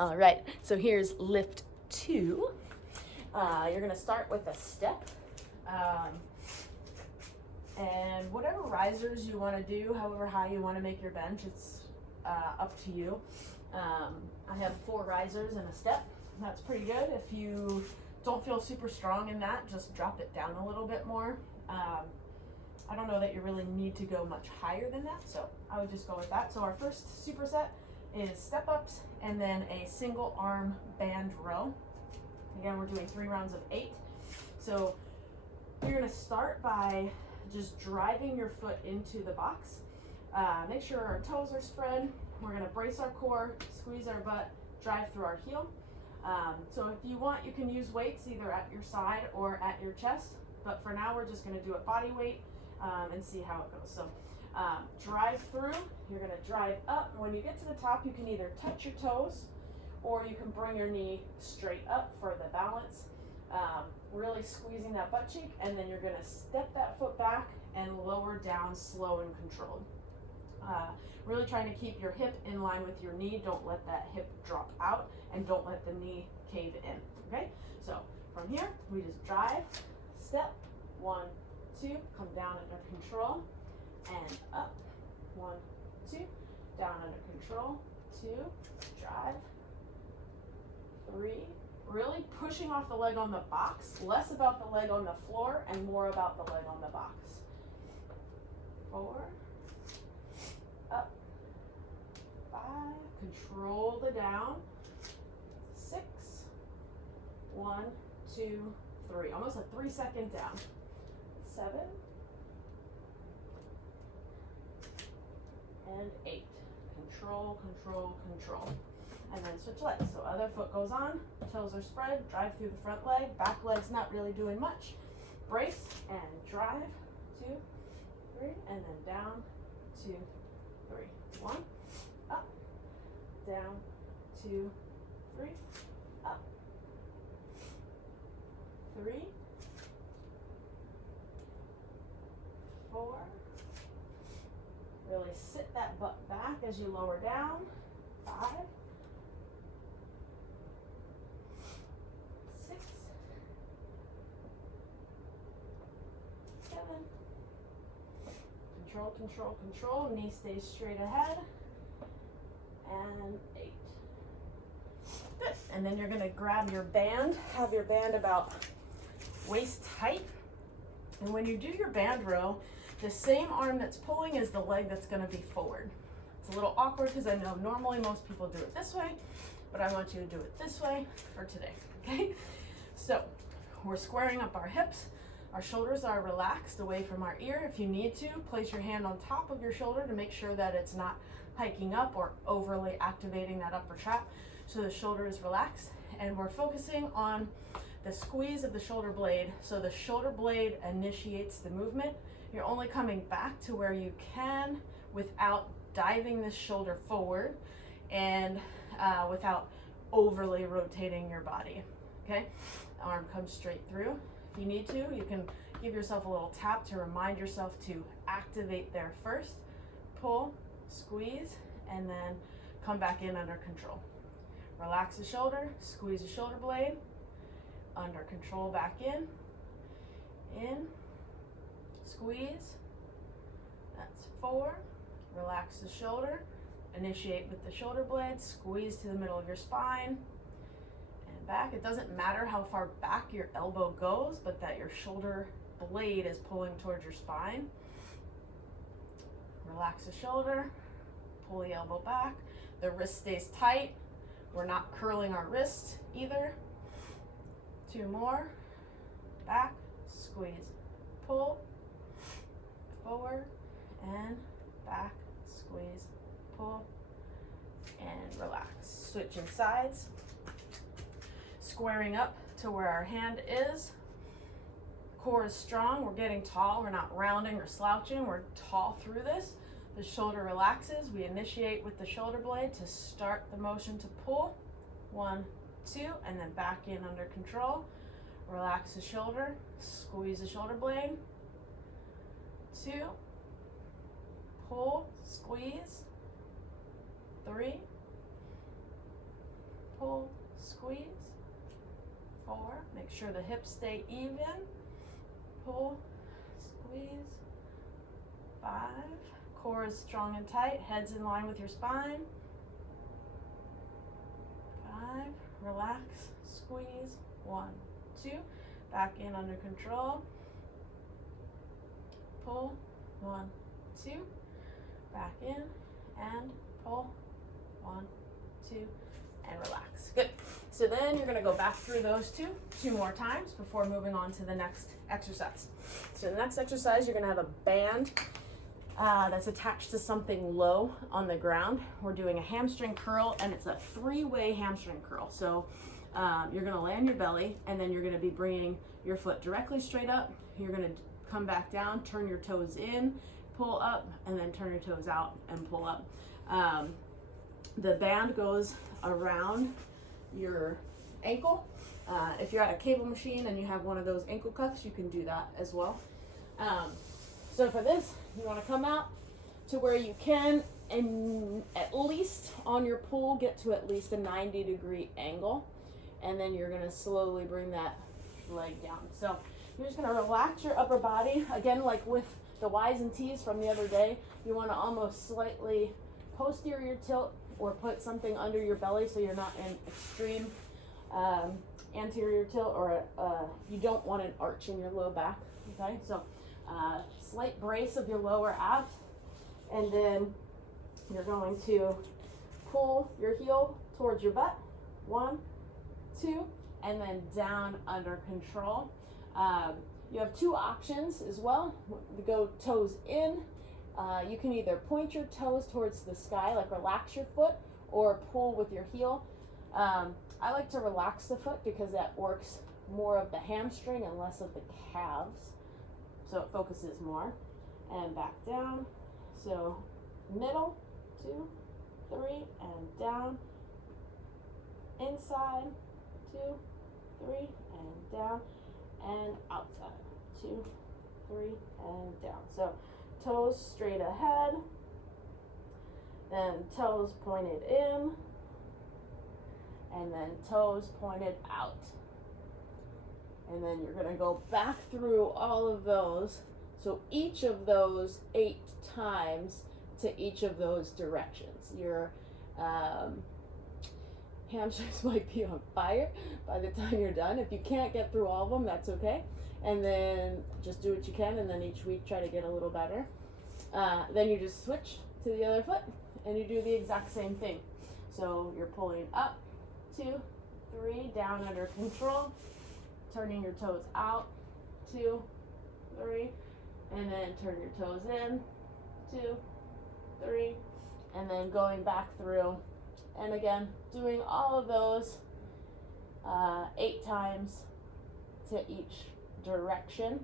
All right, so here's lift 2. You're gonna start with a step. And whatever risers you wanna do, however high you wanna make your bench, it's up to you. I have 4 risers and a step. That's pretty good. If you don't feel super strong in that, just drop it down a little bit more. I don't know that you really need to go much higher than that, so I would just go with that. So our first superset is step ups and then a single arm band row. Again, we're doing 3 rounds of 8. So you're gonna start by just driving your foot into the box. Make sure our toes are spread. We're gonna brace our core, squeeze our butt, drive through our heel. So if you want, you can use weights either at your side or at your chest, but for now we're just gonna do a body weight and see how it goes. So drive through, you're gonna drive up. When you get to the top, you can either touch your toes or you can bring your knee straight up for the balance. Really squeezing that butt cheek, and then you're gonna step that foot back and lower down slow and controlled. Really trying to keep your hip in line with your knee. Don't let that hip drop out and don't let the knee cave in, okay? So from here, we just drive, step, 1, 2, come down under control, and up, 1, 2, down under control, 2, drive, 3, really pushing off the leg on the box, less about the leg on the floor and more about the leg on the box, 4, up, 5, control the down, 6, 1, 2, 3, almost a 3-second down, 7, and 8, control, control, control, and then switch legs. So other foot goes on, toes are spread, drive through the front leg, back leg's not really doing much, brace and drive, 2, 3, and then down, 2, 3, 1, up, down, 2, 3, up, 3, 4, really sit that butt back as you lower down, 5, 6, 7, control, control, control, knee stays straight ahead, and 8. Good, and then you're gonna grab your band, have your band about waist height, and when you do your band row, the same arm that's pulling is the leg that's gonna be forward. It's a little awkward because I know normally most people do it this way, but I want you to do it this way for today, okay? So we're squaring up our hips. Our shoulders are relaxed away from our ear. If you need to, place your hand on top of your shoulder to make sure that it's not hiking up or overly activating that upper trap. So the shoulder is relaxed, and we're focusing on the squeeze of the shoulder blade. So the shoulder blade initiates the movement. You're only coming back to where you can without diving the shoulder forward and without overly rotating your body, okay? Arm comes straight through. If you need to, you can give yourself a little tap to remind yourself to activate there first. Pull, squeeze, and then come back in under control. Relax the shoulder, squeeze the shoulder blade, under control back in, squeeze, that's 4, relax the shoulder, initiate with the shoulder blade, squeeze to the middle of your spine, and back. It doesn't matter how far back your elbow goes, but that your shoulder blade is pulling towards your spine. Relax the shoulder, pull the elbow back, the wrist stays tight, we're not curling our wrist either. 2 more, back, squeeze, pull, forward, and back, squeeze, pull, and relax. Switching sides, squaring up to where our hand is. Core is strong, we're getting tall, we're not rounding or slouching, we're tall through this. The shoulder relaxes, we initiate with the shoulder blade to start the motion to pull. 1, 2, and then back in under control. Relax the shoulder, squeeze the shoulder blade. 2, pull, squeeze. 3, pull, squeeze. 4, make sure the hips stay even. Pull, squeeze. 5, core is strong and tight, head's in line with your spine. 5, relax, squeeze. 1, 2, back in under control. Pull, 1, 2, back in, and pull, 1, 2, and relax. Good. So then you're gonna go back through those two more times before moving on to the next exercise. So the next exercise, you're gonna have a band that's attached to something low on the ground. We're doing a hamstring curl, and it's a 3-way hamstring curl. So you're gonna lay on your belly, and then you're gonna be bringing your foot directly straight up. You're gonna come back down, turn your toes in, pull up, and then turn your toes out and pull up. The band goes around your ankle. If you're at a cable machine and you have one of those ankle cuffs, you can do that as well. So for this, you want to come out to where you can, and at least on your pull, get to at least a 90-degree angle, and then you're going to slowly bring that leg down. So you're just going to relax your upper body. Again, like with the Y's and T's from the other day, you want to almost slightly posterior tilt or put something under your belly so you're not in extreme anterior tilt, or you don't want an arch in your low back. Okay, so slight brace of your lower abs, and then you're going to pull your heel towards your butt. 1, 2, and then down under control. You have 2 options as well. You go toes in. You can either point your toes towards the sky, like relax your foot, or pull with your heel. I like to relax the foot because that works more of the hamstring and less of the calves. So it focuses more. And back down. So middle, 2, 3, and down. Inside, 2, 3, and down. And outside, 2, 3, and down. So toes straight ahead, then toes pointed in, and then toes pointed out. And then you're going to go back through all of those. So each of those 8 times to each of those directions. Your hamstrings might be on fire by the time you're done. If you can't get through all of them, that's okay. And then just do what you can, and then each week try to get a little better. Then you just switch to the other foot, and you do the exact same thing. So you're pulling up, 2, 3, down under control, turning your toes out, 2, 3, and then turn your toes in, 2, 3, and then going back through. And again, doing all of those 8 times to each direction,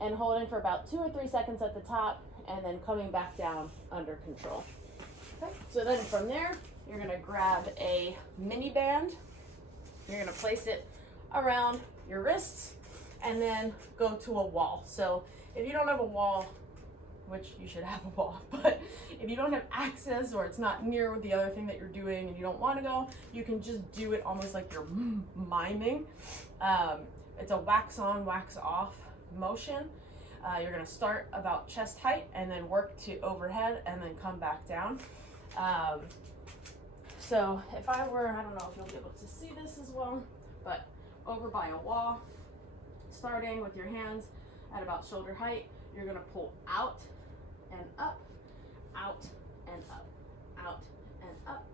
and holding for about 2 or 3 seconds at the top, and then coming back down under control. Okay. So then from there, you're going to grab a mini band. You're going to place it around your wrists, and then go to a wall. So if you don't have a wall, which you should have a wall, but if you don't have access, or it's not near the other thing that you're doing and you don't want to go, you can just do it almost like you're miming. It's a wax on, wax off motion. You're going to start about chest height and then work to overhead and then come back down. So if I were, I don't know if you'll be able to see this as well, but over by a wall, starting with your hands at about shoulder height, you're going to pull out and up, out and up, out and up,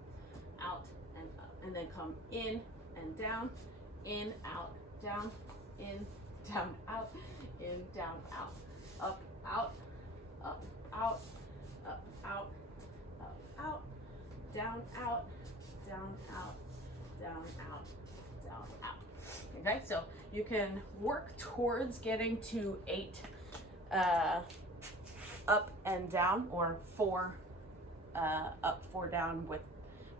out and up, and then come in and down, in, out, down, in, down, out, in, down, out, up, out, up, out, up, out, up, out, down, out, down, out, down, out, down, out. Okay, so you can work towards getting to 8 up and down, or 4 up, 4 down, with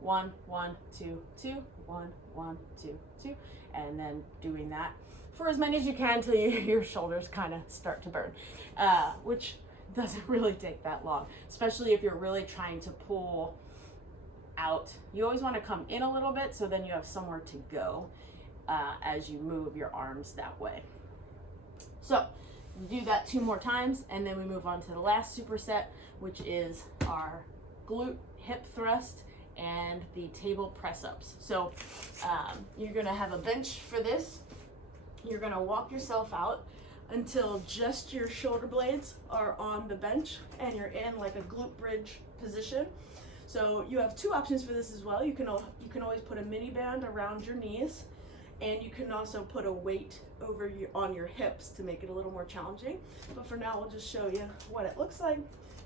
1, 1, 2, 2, 1, 1, 2, 2, and then doing that for as many as you can till your shoulders kind of start to burn, which doesn't really take that long, especially if you're really trying to pull out. You always want to come in a little bit so then you have somewhere to go as you move your arms that way. So do that 2 more times, and then we move on to the last superset, which is our glute hip thrust and the table press ups. So you're gonna have a bench for this. You're gonna walk yourself out until just your shoulder blades are on the bench and you're in like a glute bridge position. So you have 2 options for this as well. You can always put a mini band around your knees, and you can also put a weight over on your hips to make it a little more challenging. But for now, we'll just show you what it looks like.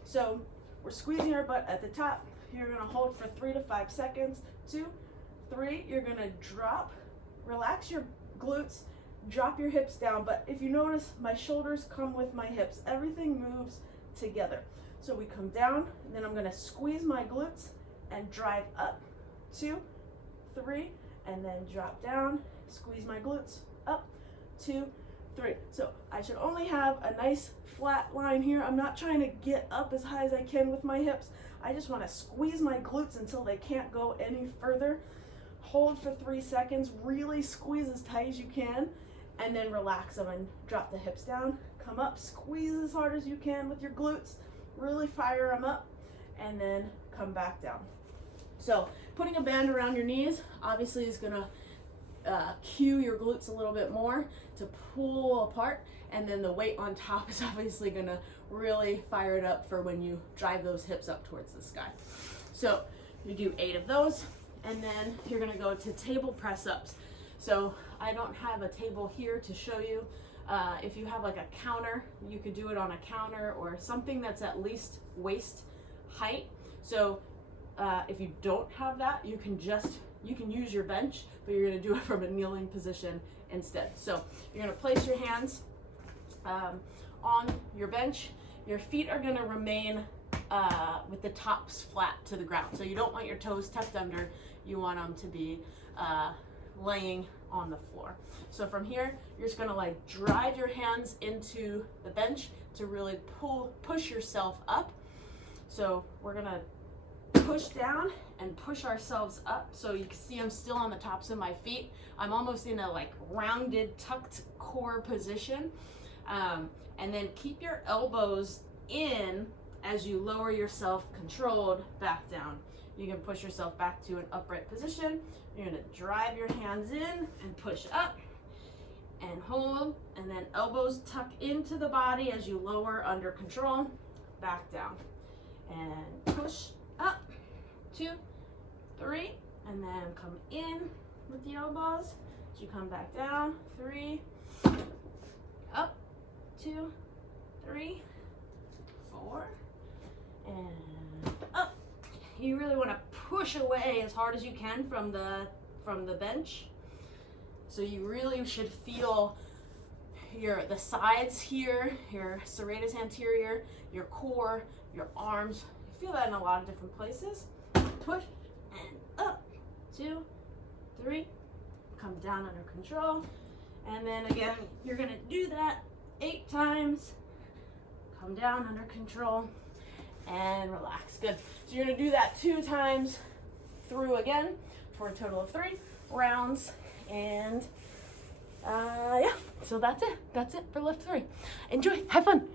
So we're squeezing our butt at the top. You're gonna hold for 3 to 5 seconds. 2, 3, you're gonna drop, relax your glutes, drop your hips down. But if you notice, my shoulders come with my hips. Everything moves together. So we come down, and then I'm gonna squeeze my glutes and drive up. 2, 3, and then drop down, squeeze my glutes, up, 2, 3. So I should only have a nice flat line here. I'm not trying to get up as high as I can with my hips. I just want to squeeze my glutes until they can't go any further. Hold for 3 seconds, really squeeze as tight as you can, and then relax them and drop the hips down. Come up, squeeze as hard as you can with your glutes, really fire them up, and then come back down. So putting a band around your knees obviously is gonna cue your glutes a little bit more to pull apart, and then the weight on top is obviously gonna really fire it up for when you drive those hips up towards the sky. So you do 8 of those, and then you're gonna go to table press ups. So I don't have a table here to show you. If you have like a counter, you could do it on a counter or something that's at least waist height. So if you don't have that, you can use your bench, but you're gonna do it from a kneeling position instead. So you're gonna place your hands on your bench. Your feet are gonna remain with the tops flat to the ground. So you don't want your toes tucked under. You want them to be laying on the floor. So from here, you're just gonna like drive your hands into the bench to really push yourself up. So we're gonna push down and push ourselves up. So you can see I'm still on the tops of my feet. I'm almost in a like rounded, tucked core position. And then keep your elbows in as you lower yourself controlled back down. You can push yourself back to an upright position. You're gonna drive your hands in and push up and hold, and then elbows tuck into the body as you lower under control, back down. And push up, 2, 3, and then come in with the elbows as you come back down, 3, up, 2, 3, 4, and up. You really want to push away as hard as you can from the bench. So you really should feel the sides here, your serratus anterior, your core, your arms. You feel that in a lot of different places. Push and up, 2, 3, come down under control. And then again, you're gonna do that 8 times. Come down under control and relax. Good. So you're gonna do that 2 times through again for a total of 3 rounds. And yeah, so that's it for lift 3. Enjoy, have fun.